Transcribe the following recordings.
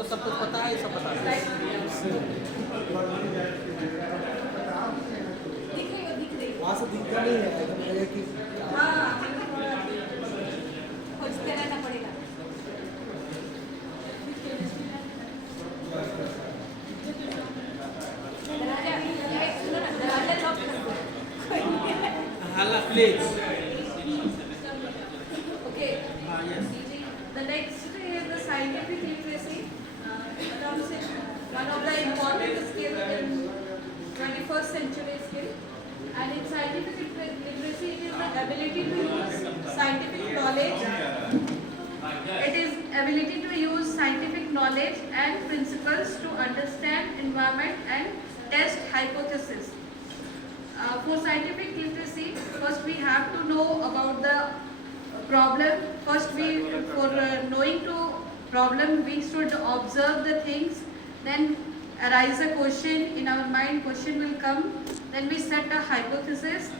उसको सब कुछ पता है, ये सब बता रहे वहाँ से दिखता नहीं है तो मुझे कि खोजते रहना पड़ेगा। दरवाजा लॉक कर दो। हाला please Okay. The next is the scientific literacy. One of the important skills in 21st century skill. And in scientific literacy, it is the ability to use scientific knowledge. It is ability to use scientific knowledge and principles to understand environment and test hypotheses. For scientific literacy, first we have to know about the problem. First, for knowing to problem, we should observe the things. Then arise a question in our mind. Question will come. Then we set a hypothesis,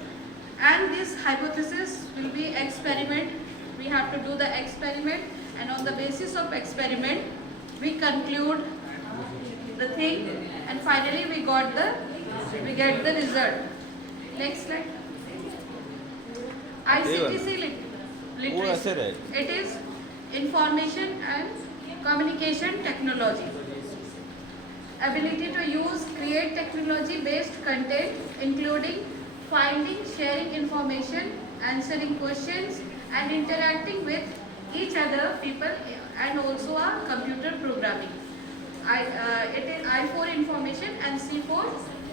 and this hypothesis will be experiment. We have to do the experiment, and on the basis of experiment, we conclude the thing, and finally we get the result. Next slide. ICTC literacy. It is information and communication technology. Ability to use create technology based content including finding, sharing information, answering questions and interacting with each other people and also a computer programming. It is I for information and C for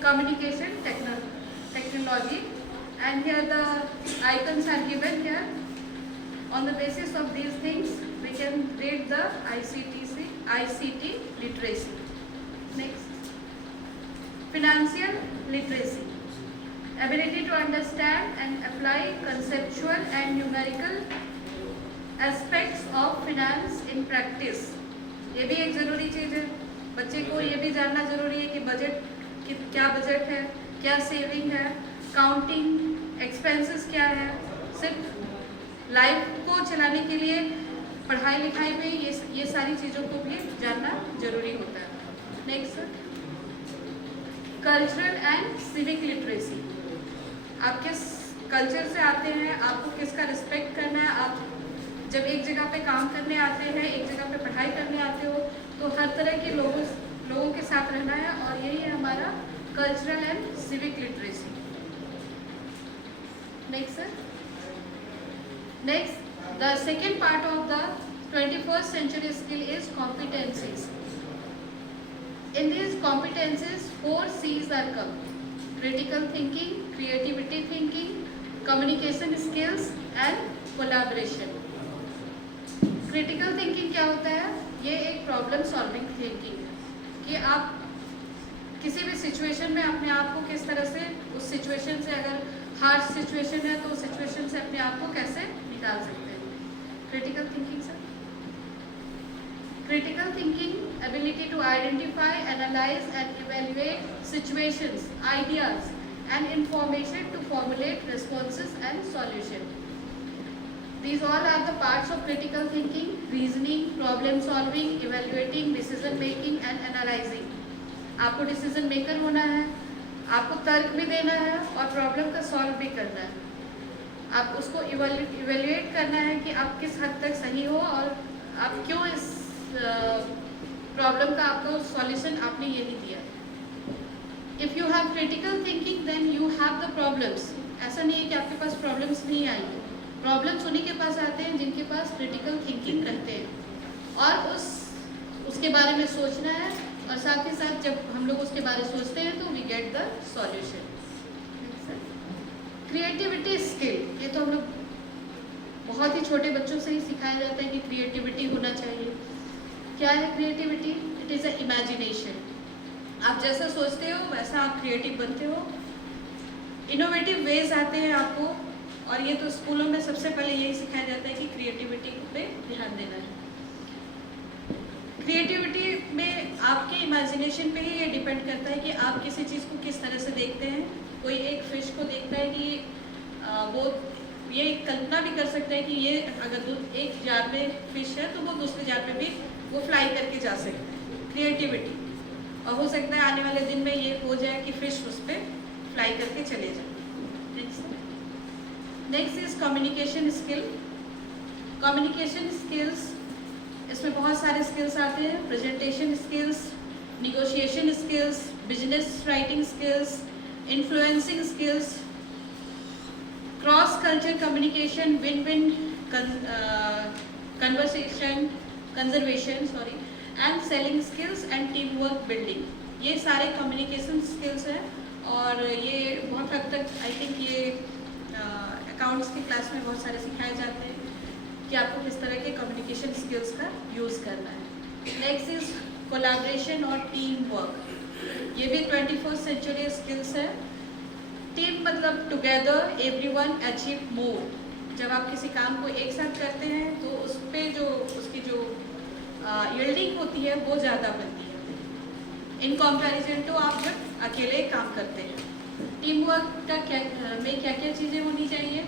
communication technology, and here the icons are given here. On the basis of these things, we can read the ICT literacy. Next, financial literacy. Ability to understand and apply conceptual and numerical aspects of finance in practice. ये भी एक ज़रूरी चीज़ है। बच्चे को ये भी जानना ज़रूरी है कि क्या बजट है, क्या सेविंग है, काउंटिंग, एक्सपेंसेस क्या है। सिर्फ लाइफ को चलाने के लिए पढ़ाई लिखाई में ये सारी चीज़ों को भी जानना जरूरी होता है। Next, cultural and civic literacy. आप किस कल्चर से आते हैं, आपको किसका रिस्पेक्ट करना है। आप जब एक जगह पे काम करने आते हैं, एक जगह पे पढ़ाई करने आते हो, तो हर तरह के लोगों के साथ रहना है, और यही है हमारा cultural and civic literacy. Next, the second part of the 21st century skill is competencies. In these competencies, 4 C's are come: critical thinking, creativity thinking, communication skills and collaboration. Critical thinking क्या होता है? ये एक problem solving thinking है कि आप किसी भी सिचुएशन में अपने आप को किस तरह से उस सिचुएशन से, अगर हार्ड सिचुएशन है तो उस सिचुएशन से अपने आप को कैसे निकाल सकते हैं। Critical thinking sir. Critical thinking ability to identify, analyse and evaluate situations, ideas and information to formulate responses and solution. These all are the parts of critical thinking: reasoning, problem solving, evaluating, decision making and analyzing. आपको decision maker होना है, आपको तर्क भी देना है और problem का सॉल्व भी करना है। आप उसको इवेल्युएट करना है कि आप किस हद तक सही हो और आप क्यों इस प्रॉब्लम का आपको सॉल्यूशन आपने ये नहीं दिया। If you have critical thinking then you have the problems. ऐसा नहीं है कि आपके पास प्रॉब्लम्स नहीं आएंगे। प्रॉब्लम्स उन्हीं के पास आते हैं जिनके पास क्रिटिकल थिंकिंग रहते हैं, और उसके बारे में सोचना है, और साथ ही साथ जब हम लोग उसके बारे में सोचते हैं तो we get the solution. Creativity skill, ये तो हम लोग बहुत ही छोटे बच्चों से ही सिखाया जाता है कि क्रिएटिविटी होना चाहिए। क्या है creativity? It is a imagination. आप जैसा सोचते हो वैसा आप क्रिएटिव बनते हो। इनोवेटिव वेज आते हैं आपको, और ये तो स्कूलों में सबसे पहले यही सिखाया जाता है कि क्रिएटिविटी पे ध्यान देना है। क्रिएटिविटी में आपके इमेजिनेशन पे ही ये डिपेंड करता है कि आप किसी चीज़ को किस तरह से देखते हैं। कोई एक फिश को देखता है कि वो ये कल्पना भी कर सकता है कि ये अगर एक जार में फिश है तो वो दूसरे जार पे भी वो फ्लाई करके जा सकता है। क्रिएटिविटी, और हो सकता है आने वाले दिन में ये हो जाए कि फिश उस पर फ्लाई करके चले जाए। Next is communication skill. Communication skills, इसमें बहुत सारे स्किल्स आते हैं, presentation skills, negotiation skills, business writing skills, influencing skills, cross culture communication, win win conservation and selling skills and team work building, ये सारे कम्युनिकेशन स्किल्स हैं। और ये बहुत हद तक आई थिंक ये अकाउंट्स की क्लास में बहुत सारे सिखाए जाते हैं कि आपको किस तरह के कम्युनिकेशन स्किल्स का यूज़ करना है। नेक्स्ट इज कोलैबोरेशन और टीम वर्क, ये भी 21st सेंचुरी स्किल्स है। टीम मतलब टुगेदर एवरीवन अचीव मोर, जब आप किसी काम को एक साथ करते हैं तो उस पर जो उसकी जो यील्डिंग होती है वो ज़्यादा बनती है इन कंपैरिजन टू आप जब अकेले काम करते हैं। टीम वर्क का में क्या क्या चीज़ें होनी चाहिए?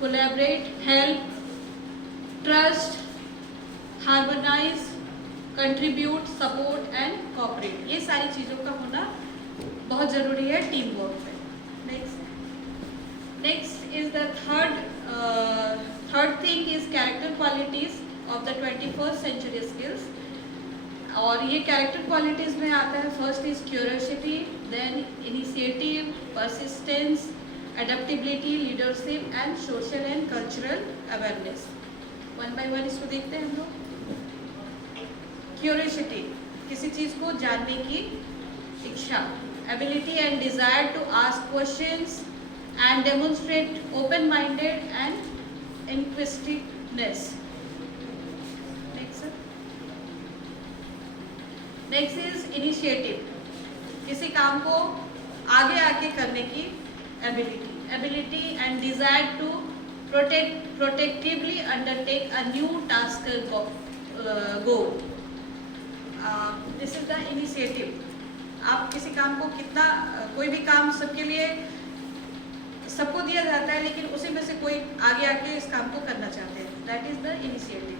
Collaborate, help, trust, harmonise, contribute, support and cooperate, ये सारी चीज़ों का होना बहुत ज़रूरी है टीम वर्क में। Next is the third thing is character qualities of the 21st century skills. और ये कैरेक्टर क्वालिटीज़ में आता है, first is curiosity, then initiative, persistence, adaptability, leadership and social and cultural awareness. One by one इसको देखते हैं हम लोग। क्यूरियोसिटी, किसी चीज़ को जानने की इच्छा। Ability and desire to ask questions and demonstrate open-minded and inquisitiveness. Next is initiative, किसी काम को आगे करने की ability and desire to protectively undertake a new task or goal. This is the initiative. आप किसी काम को कितना, कोई भी काम सबके लिए सबको दिया जाता है, लेकिन उसी में से कोई आगे आके इस काम को करना चाहते हैं, that is the initiative.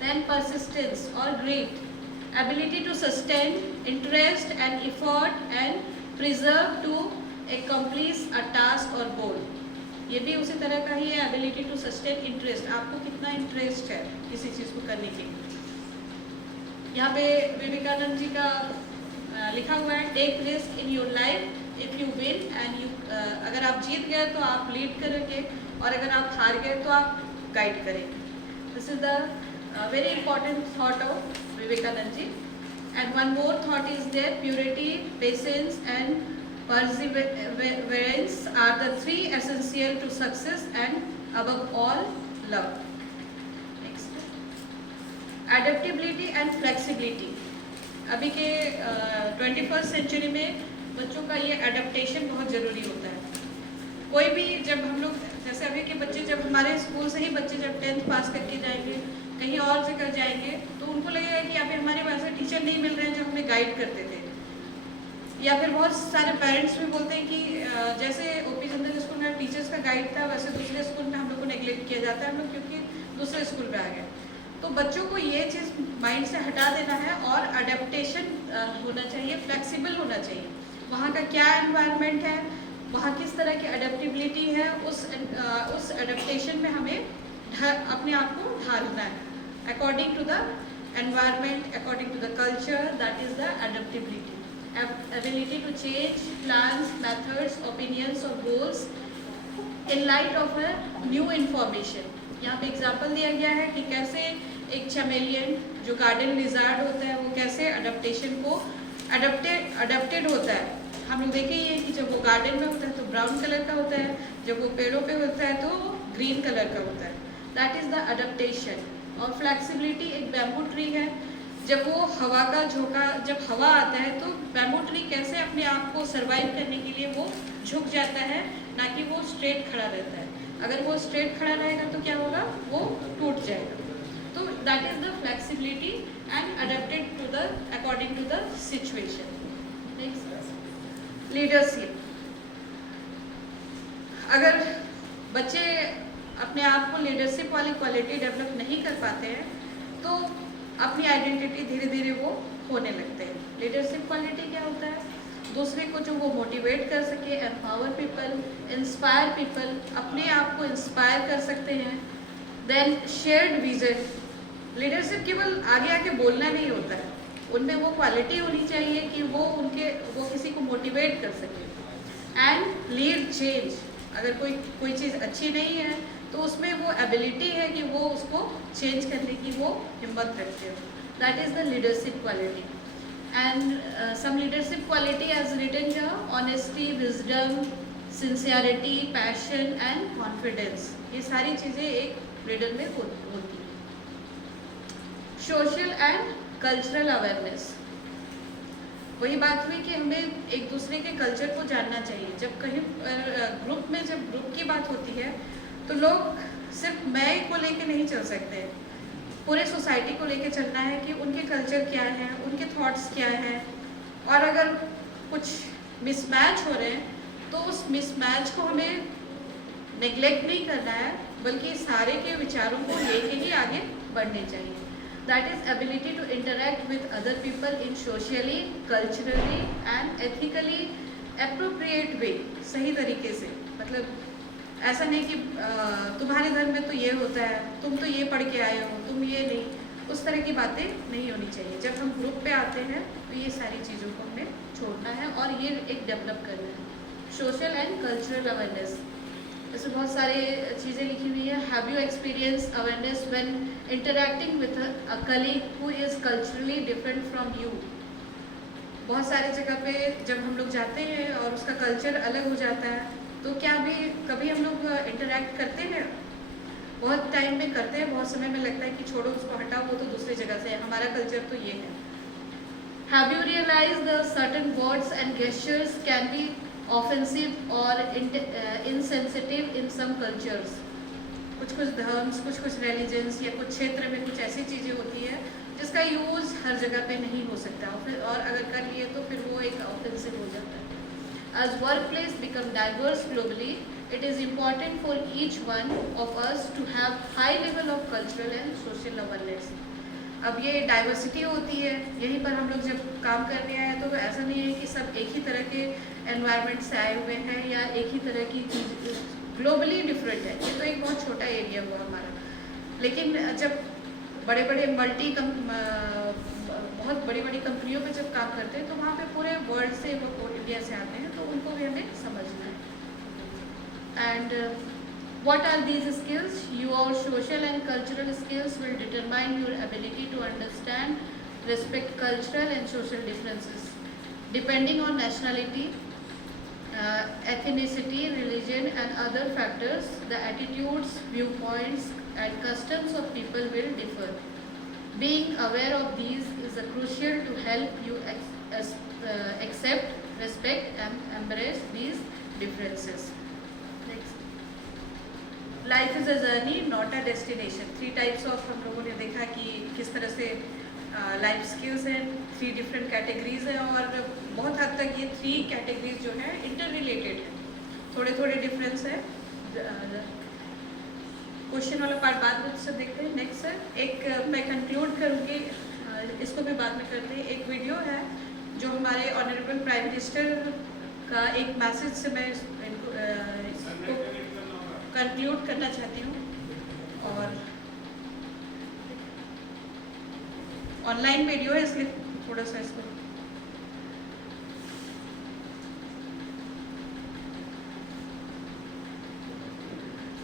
Then persistence और grit, ability to sustain interest and effort and persevere to accomplish a task or goal, ये भी उसी तरह का ही है, एबिलिटी टू सस्टेन इंटरेस्ट, आपको कितना इंटरेस्ट है किसी चीज़ को करने के लिए। यहाँ पे विवेकानंद जी का लिखा हुआ है, take risk in your life if you win and you, अगर आप जीत गए तो आप लीड करेंगे और अगर आप हार गए तो आप गाइड करेंगे। This is the very important thought of Vivekananda ji. And one more thought is there, purity, patience and perseverance are the three essential to success and above all love. Next, adaptability and flexibility, अभी के 21st century में बच्चों का ये adaptation बहुत ज़रूरी होता है। कोई भी जब हम लोग, जैसे अभी के बच्चे जब हमारे स्कूल से ही बच्चे जब 10th पास करके जाएंगे, कहीं और जगह जाएंगे, तो उनको लगेगा कि या फिर हमारे वैसे टीचर नहीं मिल रहे हैं जो हमें गाइड करते थे, या फिर बहुत सारे पेरेंट्स भी बोलते हैं कि जैसे ओपी चंदन स्कूल में टीचर्स का गाइड था वैसे दूसरे स्कूल में हम लोग को नेग्लेक्ट किया जाता है, हम लोग क्योंकि दूसरे स्कूल पे आ गए। तो बच्चों को ये चीज़ माइंड से हटा देना है और अडेप्टेशन होना चाहिए, फ्लेक्सिबल होना चाहिए। वहाँ का क्या एनवायरनमेंट है, वहाँ किस तरह की अडेप्टेबिलिटी है, उस अडेप्टेशन में हमें अपने आप को ढालना है according to the environment, according to the culture, that is the adaptability. Ability to change plans, methods, opinions or goals in light of a new information. यहाँ पे एग्जाम्पल दिया गया है कि कैसे एक चैमेलियन जो गार्डन लिजार्ड होता है वो कैसे अडेप्टेशन को अडेप्टेड होता है। हम लोग देखे ही है कि जब वो गार्डन में होता है तो ब्राउन कलर का होता है, जब वो पेड़ों पे होता है तो ग्रीन कलर का होता है, दैट इज़ द अडेप्टेशन। और फ्लेक्सिबिलिटी, एक बैम्बू ट्री है, जब वो हवा का झोंका, जब हवा आता है तो बैम्बू ट्री कैसे अपने आप को सर्वाइव करने के लिए वो झुक जाता है, ना कि वो स्ट्रेट खड़ा रहता है। अगर वो स्ट्रेट खड़ा रहेगा तो क्या होगा, वो टूट जाएगा। तो that is the flexibility and adapted to the according to the situation. Next, leadership. अगर बच्चे अपने आप को लीडरशिप वाली क्वालिटी डेवलप नहीं कर पाते हैं तो अपनी आइडेंटिटी धीरे धीरे वो होने लगते हैं। लीडरशिप क्वालिटी क्या होता है? दूसरे को जो वो मोटिवेट कर सके, एम्पावर पीपल, इंस्पायर पीपल, अपने आप को इंस्पायर कर सकते हैं। Then shared vision. लीडरशिप केवल आगे आके बोलना नहीं होता है, उनमें वो क्वालिटी होनी चाहिए कि वो किसी को मोटिवेट कर सके। And lead change. अगर कोई चीज़ अच्छी नहीं है तो उसमें वो एबिलिटी है कि वो उसको चेंज करने की वो हिम्मत रखते हो। That is the leadership quality. And some leadership quality as written here: honesty, wisdom, sincerity, passion and confidence. ये सारी चीज़ें एक लीडर में होती हैं। Social and cultural awareness. वही बात हुई कि हमें एक दूसरे के कल्चर को जानना चाहिए। जब कहीं ग्रुप की बात होती है तो लोग सिर्फ मैं को लेके नहीं चल सकते, पूरे सोसाइटी को लेके चलना है कि उनके कल्चर क्या है, उनके थॉट्स क्या हैं। और अगर कुछ मिसमैच हो रहे हैं तो उस मिसमैच को हमें नेग्लेक्ट नहीं करना है, बल्कि सारे के विचारों को लेके ही आगे बढ़ने चाहिए। That is ability to interact with other people in socially, culturally and ethically appropriate way। सही तरीके से, मतलब ऐसा नहीं कि तुम्हारे धर्म में तो ये होता है, तुम तो ये पढ़ के आए हो, तुम ये नहीं, उस तरह की बातें नहीं होनी चाहिए। जब हम ग्रुप पे आते हैं तो ये सारी चीज़ों को हमें छोड़ना है और ये एक डेवलप करना है। सोशल एंड कल्चरल अवेयरनेस, इसमें बहुत सारी चीज़ें लिखी हुई है। Have you experience awareness when interacting with a colleague who is culturally different from you. बहुत सारी जगह पे जब हम लोग जाते हैं और उसका कल्चर अलग हो जाता है तो क्या भी कभी हम लोग इंटरैक्ट करते हैं? बहुत टाइम में करते हैं, बहुत समय में लगता है कि छोड़ो उसको, हटाओ, वो तो दूसरी जगह से है, हमारा कल्चर तो ये है। Have you realise the certain words and gestures can be offensive और इनसेंसिटिव इन सम कल्चर्स। कुछ धर्म्स, कुछ रिलीजन्स या कुछ क्षेत्र में कुछ ऐसी चीज़ें होती है जिसका यूज़ हर जगह पे नहीं हो सकता, और अगर कर लिए तो फिर वो एक ऑफेंसिव हो जाता है। As workplace become diverse globally, it is important for each one of us to have high level of cultural and social awareness। अब ये डाइवर्सिटी होती है, यहीं पर हम लोग जब काम करने आए तो ऐसा नहीं है कि सब एक ही तरह के एनवायरनमेंट से आए हुए हैं या एक ही तरह की चीज़, ग्लोबली डिफरेंट है। ये तो एक बहुत छोटा एरिया हुआ हमारा, लेकिन जब बड़े बहुत बड़ी कंपनियों में जब काम करते हैं तो वहाँ पे पूरे वर्ल्ड से, वो इंडिया से आते हैं, तो उनको भी हमें समझना है। And what are these skills? Your social and cultural skills will determine your ability to understand, respect cultural and social differences. Depending on nationality, ethnicity, religion and other factors, the attitudes, viewpoints and customs of people will differ. Being aware of these is crucial to help you accept, respect and embrace these differences. Next. Life is a journey, not a destination. 3 types of हम लोगों ने देखा कि किस तरह से life skills हैं, 3 different categories हैं, और बहुत हद तक ये 3 कैटेगरीज जो है इंटर रिलेटेड है, थोड़े डिफरेंस है। क्वेश्चन वाला पार्ट बाद में से देखते हैं। नेक्स्ट सर, एक मैं कंक्लूड करूँगी, इसको भी बाद में करते हैं। एक वीडियो है जो हमारे ऑनरेबल प्राइम मिनिस्टर का एक मैसेज से मैं इसको कंक्लूड करना चाहती हूँ, और ऑनलाइन वीडियो है इसलिए थोड़ा सा इसको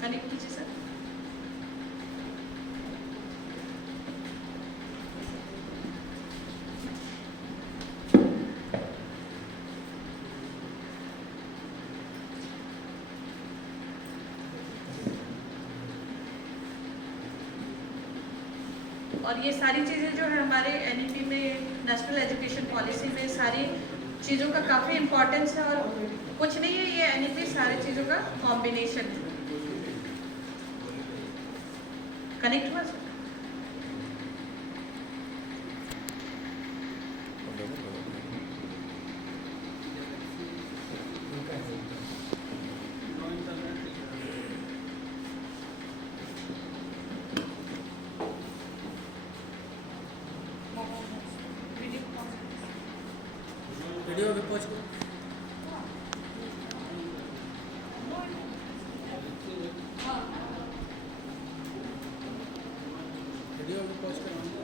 कनेक्ट कीजिए सर। और ये सारी चीज़ें जो है हमारे एनईपी में, नेशनल एजुकेशन पॉलिसी में, सारी चीज़ों का काफ़ी इम्पोर्टेंस है, और कुछ नहीं है, ये एनईपी सारी चीज़ों का कॉम्बिनेशन है। कनेक्ट हुआ सर? रेडी हो गए पहुँच को रेडी हो गए पहुँच कर